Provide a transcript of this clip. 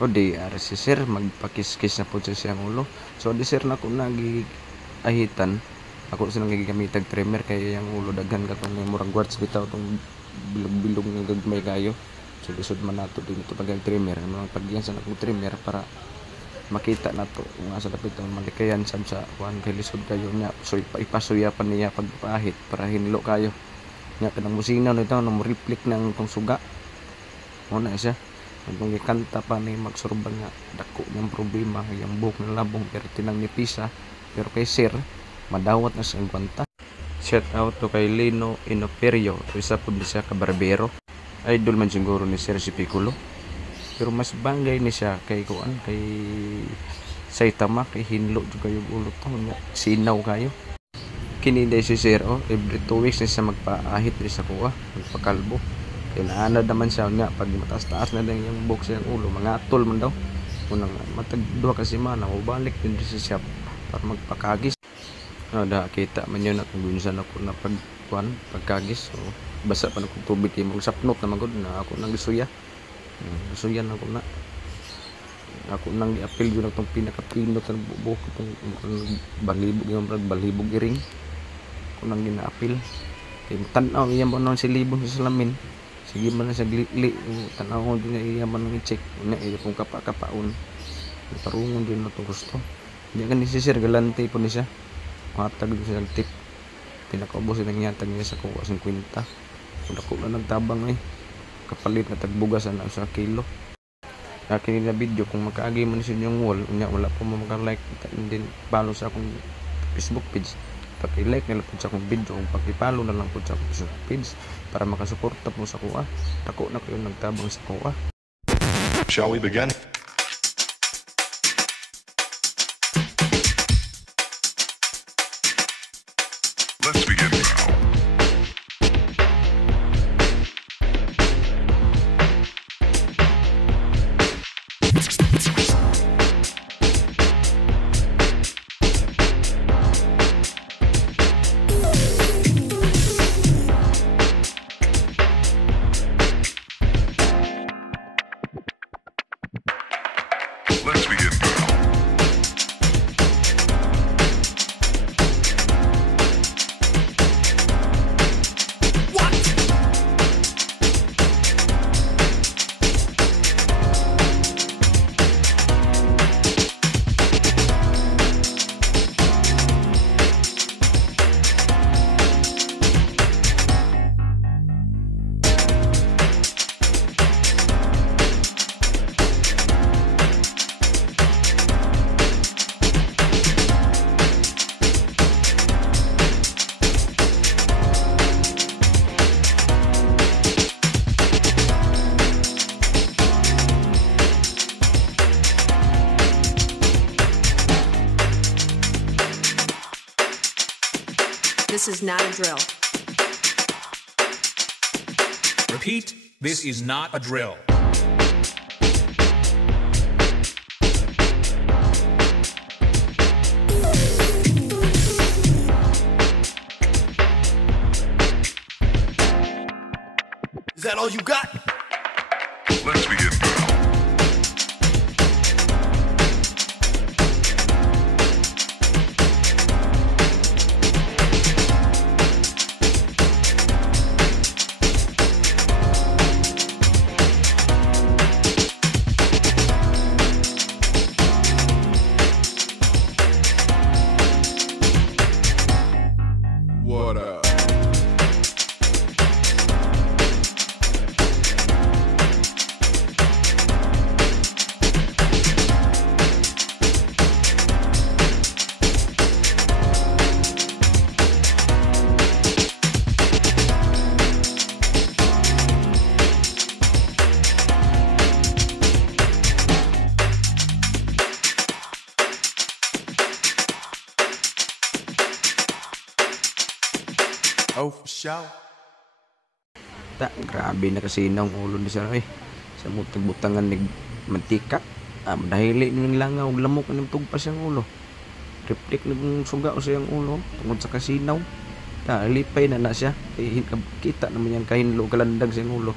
O di ara si sir magpakiskis na po sa siyang ulo. So di sir na ko ahitan. Ako silang gigamitag trimmer kaya yung ulo daghan katong murag quartz bitaw tong bilog-bilog nga gagmay kayo. So lisod man nato din ito pag trimmer, mga pagyan sa akong trimmer para makita nato kung asa dapat ang malikayan sab sa kuan kay lisod kayo nya. So ipasuya pa niya pagpahit para hinlo kayo. Nya kanang musinaw nito nang mo-reflect ng tong suga. Mo na siya. Kung ikanta pa ni magsurban nga dako niyang problema yung buhok ng labong pero tinang nipisa pero kay sir madawat na sa kwanta. Shout out to kay Lino Inoperio, isa po siya ka barbero. Idol man siguro ni Sir si Piccolo. Pero mas bangay ni siya kay kuan kay Saitama kay hinlo jud kayo ulo to nya sinaw kayo. Kini day si Sir every 2 weeks ni sa magpaahit di sa kuha, magpakalbo. Kay naanad naman siya nya pag mataas-taas na lang yung buhok sa ulo, mga atol man daw. Unang matag 2 kasi man balik din sa shop para magpakagis. Da kita man yun kung gunsan ako na pagkagis. So basa pa na kong tubig kay magsapnot na magod na ako nang gisuya. Gisuyan ako na. Ako nang i-appeal yun itong pinakapinot na buhok itong balibog iring. Ako nang gina-appeal. Kaya tanaw iya mo nang silibon sa salamin. Sige man na sa gli tanaw ko din iya man nang i-check. Una iya pong kapa-kapaon. Parungon din na itong gusto. Hindi ka ni si Sir galante po ni siya. Matag doon siya tip. Pinakaubos siya nangyatag niya sa kuha 50. Kung ako na nagtabang kapalit na tagbugas na sa kilo. Akin na video kung makaagi mo niya yung wall, wala po mo maka-like and then follow sa akong Facebook page. Paki-like na lang po sa akong video, kung paki-follow na lang po sa akong Facebook page para makasuporta po sa kuha. Ako na kayo nagtabang sa kuha. Shall we begin? Let's begin now. Let's begin now. This is not a drill. Repeat, this is not a drill. Is that all you got? Let's begin now. What up? Oh, for sure. Grabe na kasi ang ulo ni Sir sa mutag-butangan ni mantika. Dahili ng langaw lamok ng tugpas siyang ulo. Reflect ng suga o siyang ulo tungkol sa kasinaw. Lipay na siya. Kita naman yan kahinlo kalandag siyang ulo.